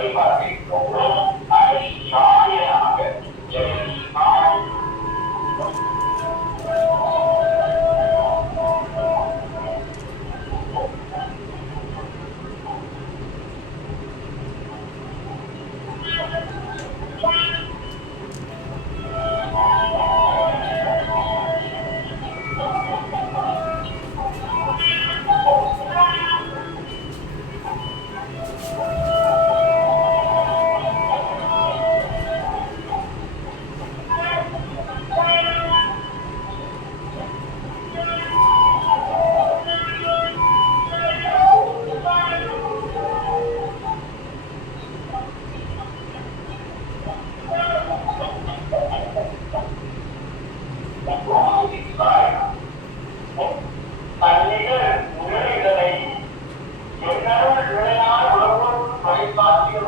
এই বাড়ির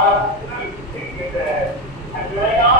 ஆழத்தில் இருக்கின்ற அந்நிலையான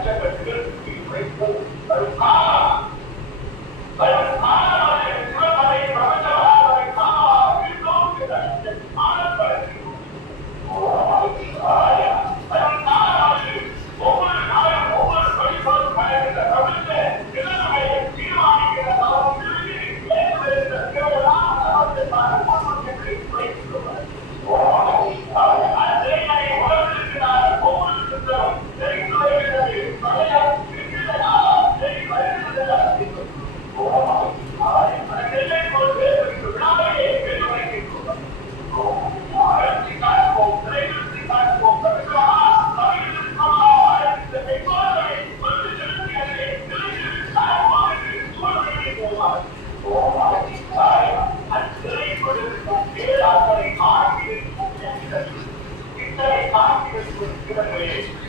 That's a good people.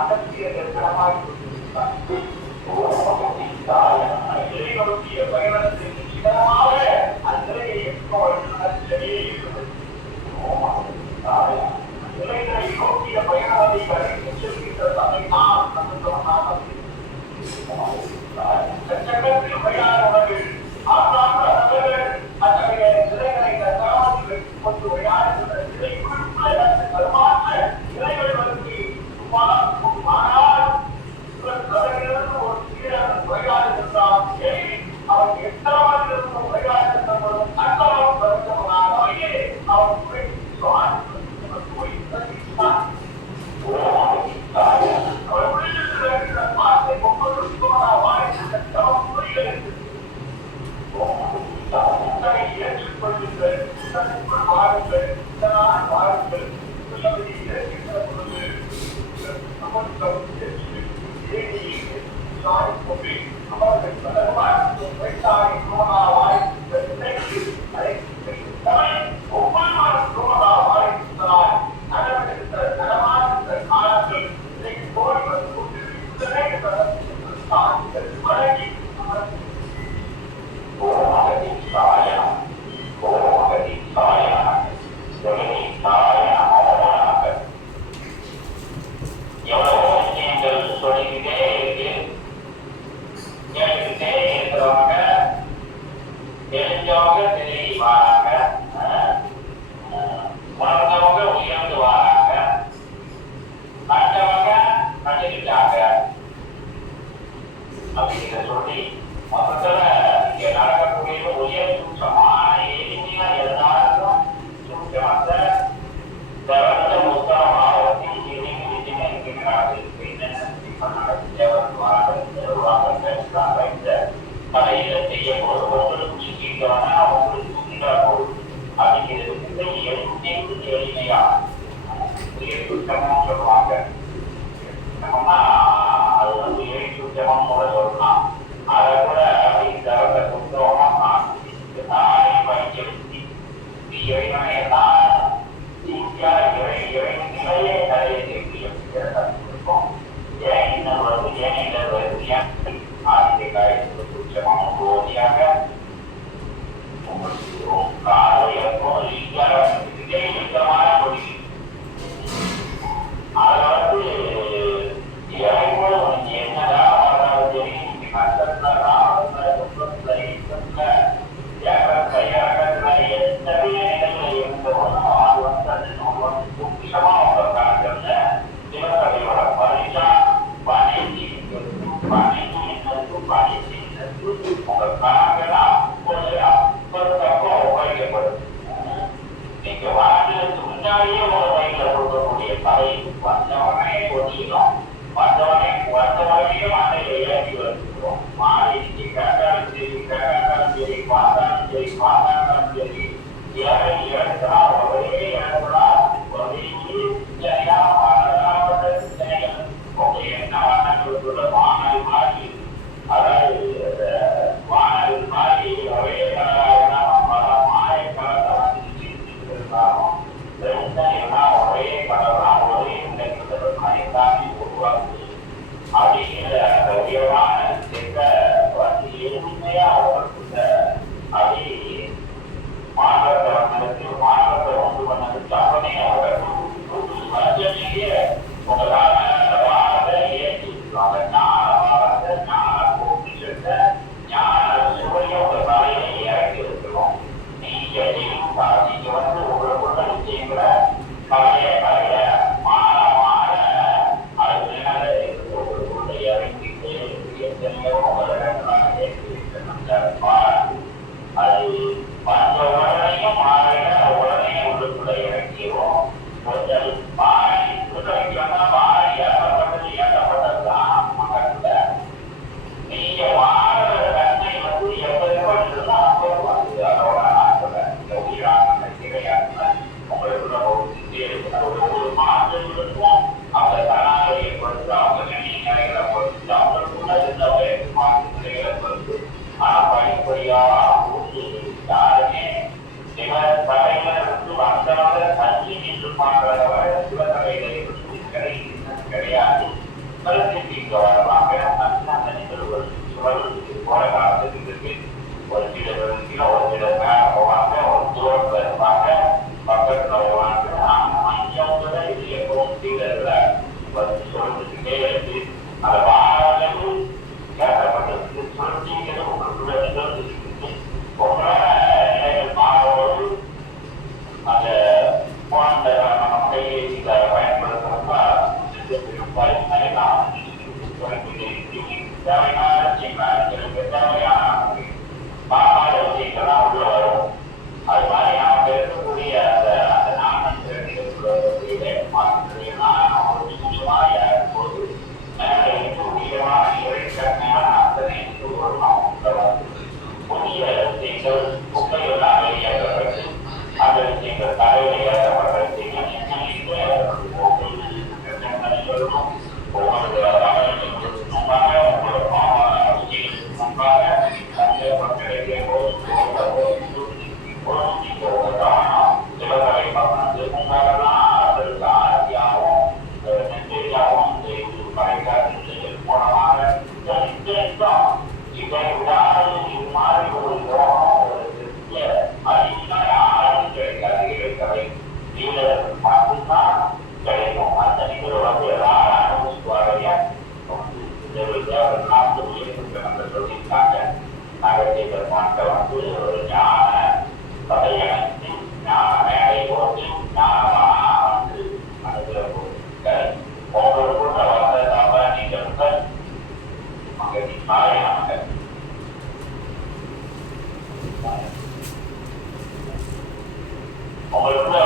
அகத்தியர்கள் நடமாடி கொண்டிருந்தார். பயணத்தின் இடமாக அந்நிலையை எப்போது அத்தகைய நிலைகளை கொண்டு விளையாடுகிற நிலைக்குள் தருமாற்ற நிலைகள் Thank you. மற்ற உணவுகளுக்கு மாலையில உடனே உள்ளுக்குள்ள இறக்கிடுவோம் கொஞ்சம் ஒரு சில ஒரு சில ஒரு சில ஒரு தூரத்தில் பார்க்க பக்கத்தில் Oh, no.